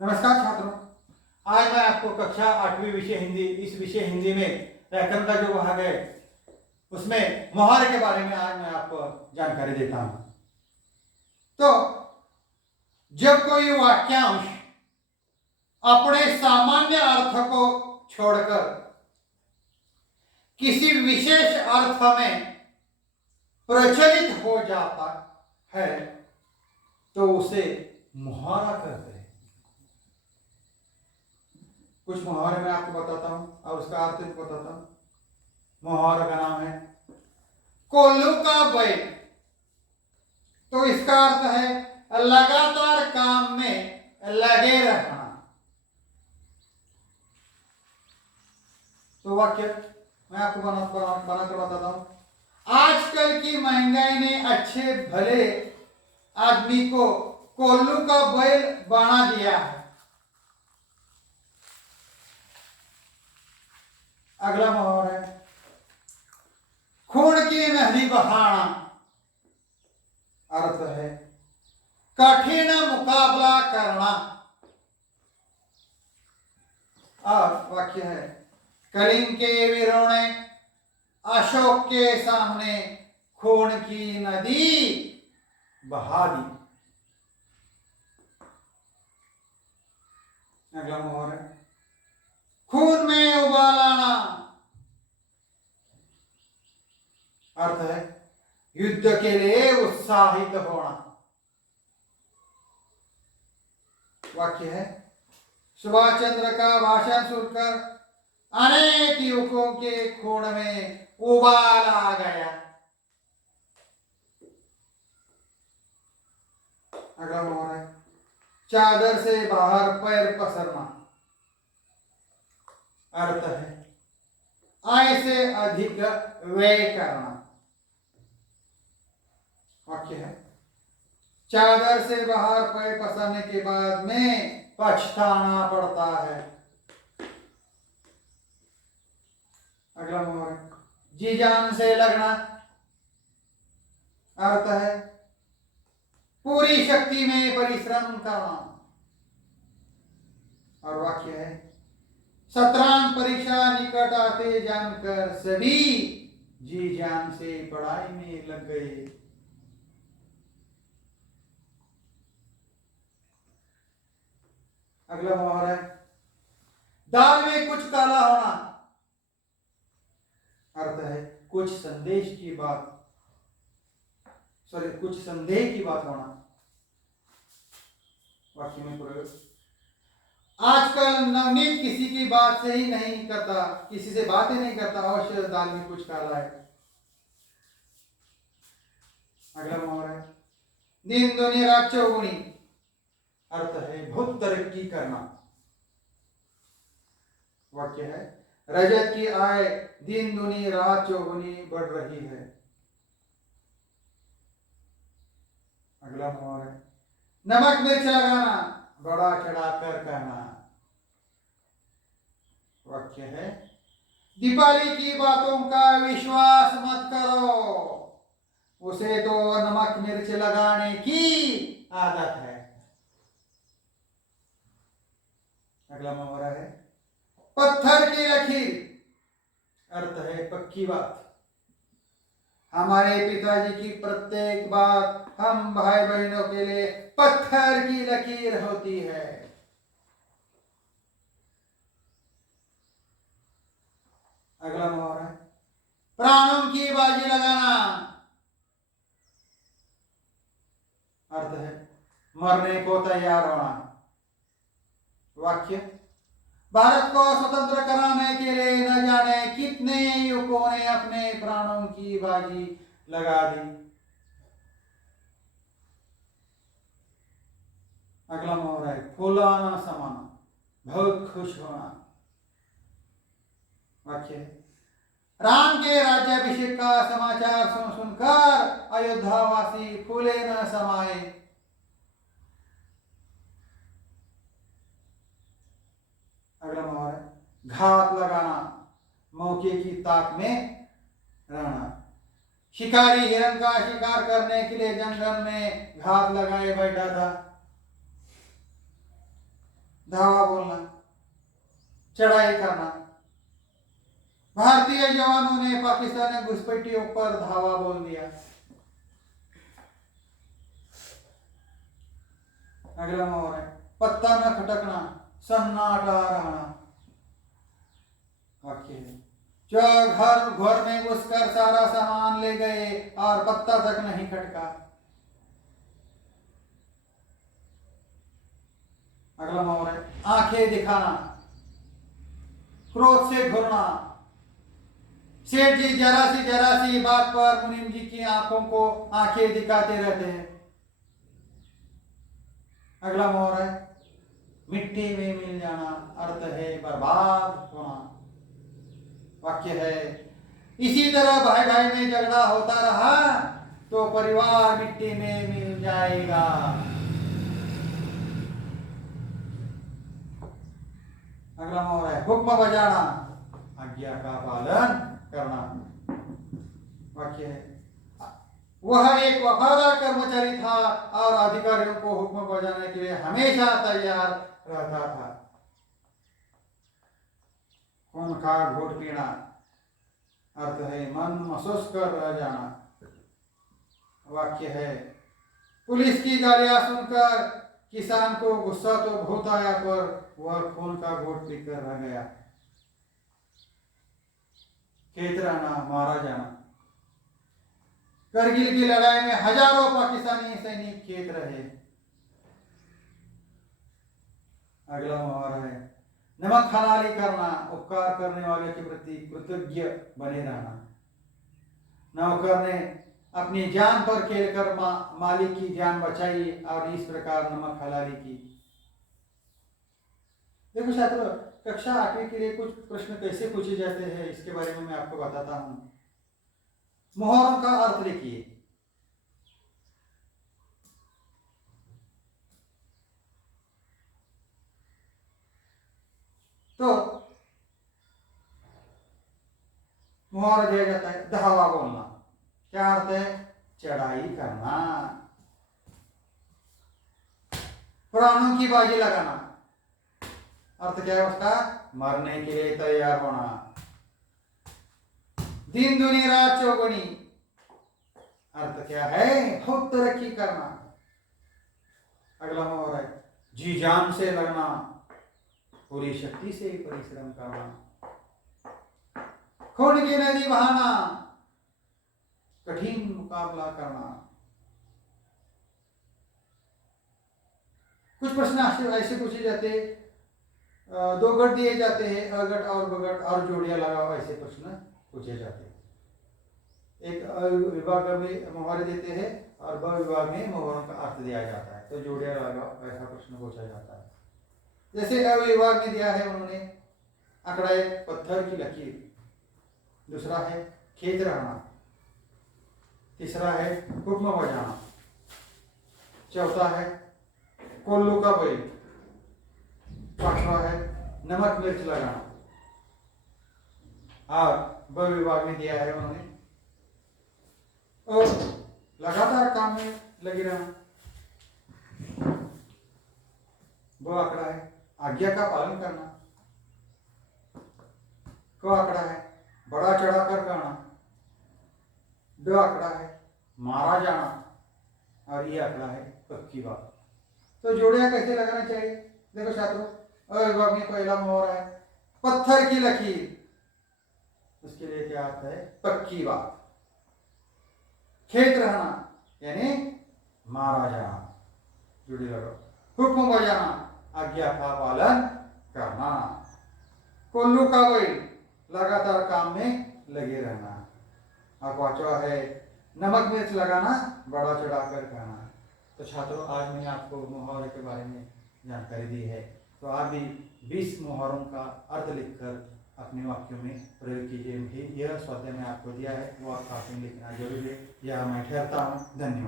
नमस्कार छात्रों। आज मैं आपको कक्षा 8वीं विषय हिंदी, इस विषय हिंदी में व्याकरण का जो भाग है उसमें मुहावरे के बारे में आज मैं आपको जानकारी देता हूं। तो जब कोई वाक्यांश अपने सामान्य अर्थ को छोड़कर किसी विशेष अर्थ में प्रचलित हो जाता है तो उसे मुहावरा कहते हैं। कुछ मुहावरे मैं आपको बताता हूं और उसका अर्थ भी बताता हूं। मुहावरे का नाम है कोल्लू का बैल। तो इसका अर्थ है लगातार काम में लगे रहना। तो वाक्य मैं आपको बनाकर बताता हूं। आजकल की महंगाई ने अच्छे भले आदमी को कोल्लू का बैल बना दिया है। अगला मुहावरा है खून की नदी बहाना। अर्थ है कठिन मुकाबला करना। और वाक्य है कलिंग के वीरों ने अशोक के सामने खून की नदी बहा दी। अगला मुहावरा है खून में उबाल आना। अर्थ है युद्ध के लिए उत्साहित होना। वाक्य है सुभाष चंद्र का भाषण सुनकर अनेक युवकों के खून में उबाल आ गया। अगला मुहावरा है चादर से बाहर पैर पसरना। अर्थ है आय से अधिक व्यय करना। वाक्य है चादर से बाहर पैर पसरने के बाद में पछताना पड़ता है। अगला मुहावरा जी जान से लगना। अर्थ है पूरी शक्ति में परिश्रम करना। और वाक्य है सत्रांत परीक्षा निकट आते जानकर सभी जी जान से पढ़ाई में लग गए। अगला मुहावरा है दाल में कुछ काला होना। अर्थ है कुछ संदेह की बात होना। वाक्य में प्रयोग आजकल नवनीत किसी की बात से ही नहीं करता, किसी से बात ही नहीं करता, अवश्य दाल में कुछ काला है। अगला मुहावरा है दिन दुनी रात चौगुनी। अर्थ है बहुत तरक्की करना। वाक्य है रजत की आय दिन दुनी रात चौगुनी बढ़ रही है। अगला मुहावरा है नमक मिर्च लगाना बड़ा चढ़ाकर कहना। वाक्य है दीपावली की बातों का विश्वास मत करो, उसे तो नमक मिर्च लगाने की आदत है। अगला मुहावरा है पत्थर की लकीर। अर्थ है पक्की बात। हमारे पिताजी की प्रत्येक बात हम भाई बहनों के लिए पत्थर की लकीर होती है। अगला मुहावरा है प्राणों की बाजी लगाना। अर्थ है मरने को तैयार होना। वाक्य भारत को स्वतंत्र कराने के लिए न जाने कितने युवकों ने अपने प्राणों की बाजी लगा दी। अगला मुहावरा है फूलाना समाना, बहुत खुश होना। वाक्य राम के राज्याभिषेक का समाचार सुनकर अयोध्यावासी फूले न समाये। अगला मुहावरा घात लगाना, मौके की ताक में रहना। शिकारी हिरण का शिकार करने के लिए जंगल में घात लगाए बैठा था। धावा बोलना, चढ़ाई करना। भारतीय जवानों ने पाकिस्तानी घुसपैठियों पर धावा बोल दिया। अगला मोहर है पत्ता न खटकना, सन्नाटा रहना। वाक्य है जो घर में घुसकर सारा सामान ले गए और पत्ता तक नहीं खटका। अगला मोहर है आंखें दिखाना, क्रोध से घूरना। सेठ जी जरा सी बात पर मुनीम जी की आंखों को आंखें दिखाते रहते हैं। अगला मोहर है मिट्टी में मिल जाना, अर्थ है बर्बाद होना। वाक्य है इसी तरह भाई भाई में झगड़ा होता रहा तो परिवार मिट्टी में मिल जाएगा। अगला मोहर है हुक्म बजाना, आज्ञा का पालन करना। वाक्य है वह एक वफादार कर्मचारी था और अधिकारियों को हुक्म बजाने के लिए हमेशा तैयार रहता था। खून का घूंट पीना, अर्थ है मन महसूस कर रह जाना। वाक्य है पुलिस की गालियां सुनकर किसान को गुस्सा तो बहुत आया पर वह खून का घूंट पीकर रह गया। खेत रहना, मारा जाना। करगिल की लड़ाई में हजारों पाकिस्तानी सैनिक खेत रहे। अगला मुहावरा है नमक हलाली करना, उपकार करने वाले के प्रति कृतज्ञ बने रहना। नौकर ने अपनी जान पर खेलकर मालिक की जान बचाई और इस प्रकार नमक हलाली की। देखो छात्रों, कक्षा 8वीं के लिए कुछ प्रश्न कैसे पूछे जाते हैं इसके बारे में मैं आपको बताता हूं। मुहर्रम का अर्थ लिखिए। तो मुहर्रम दिया जाता है धावा बोलना, क्या अर्थ है? चढ़ाई करना। प्राणों की बाजी लगाना, अर्थ क्या है उसका? मरने के लिए तैयार होना। दिन दुनी रात चौगुनी, अर्थ क्या है? खूब तरक्की करना। अगला मुहावरा है जी जान से लड़ना, पूरी शक्ति से परिश्रम करना। खून की नदी बहाना, कठिन मुकाबला करना। कुछ प्रश्न ऐसे पूछे जाते, दो गढ़ दिए जाते हैं, अगट और बगट और जोड़ियां लगाओ, ऐसे प्रश्न पूछे जाते हैं। एक विभाग में मुहावरे देते हैं और ब विभाग में मुहावरों का अर्थ दिया जाता है, तो जोड़ियां लगाओ ऐसा प्रश्न पूछा जाता है। जैसे अ विभाग में दिया है उन्होंने आंकड़ा एक पत्थर की लकीर, दूसरा है खेत रहना, तीसरा है हुक्म बजाना, चौथा है कोल्लू का बैल, पांचवा है नमक मिर्च लगाना। और ब विभाग में दिया है उन्होंने और लगातार काम में लगे रहना। वो आंकड़ा है आज्ञा का पालन करना। को आंकड़ा है बड़ा चढ़ाकर करना। दो आंकड़ा है मारा जाना और ये आंकड़ा है पक्की बात। तो जोड़ियां कैसे लगाना चाहिए? देखो छात्रों, अ विभाग में पहला मुहावरा है पत्थर की लकीर, उसके लिए क्या अर्थ है? पक्की बात। खेत रहना यानी मारा जाना, जुड़ी लगाओ। हुक्म बजाना, आज्ञा का पालन करना। कोल्लू का बैल, लगातार काम में लगे रहना। और पांचवा है नमक मिर्च लगाना, बड़ा चढ़ाकर खाना। तो छात्रों, आज मैंने आपको मुहावरे के बारे में जानकारी दी है, तो आप भी 20 मुहावरों का अर्थ लिखकर अपने वाक्यों में प्रयोग कीजिए। यह स्वाध्याय मैं आपको दिया है वो आप साथ में लिखना जरूर है। यह मैं ठहरता हूँ। धन्यवाद।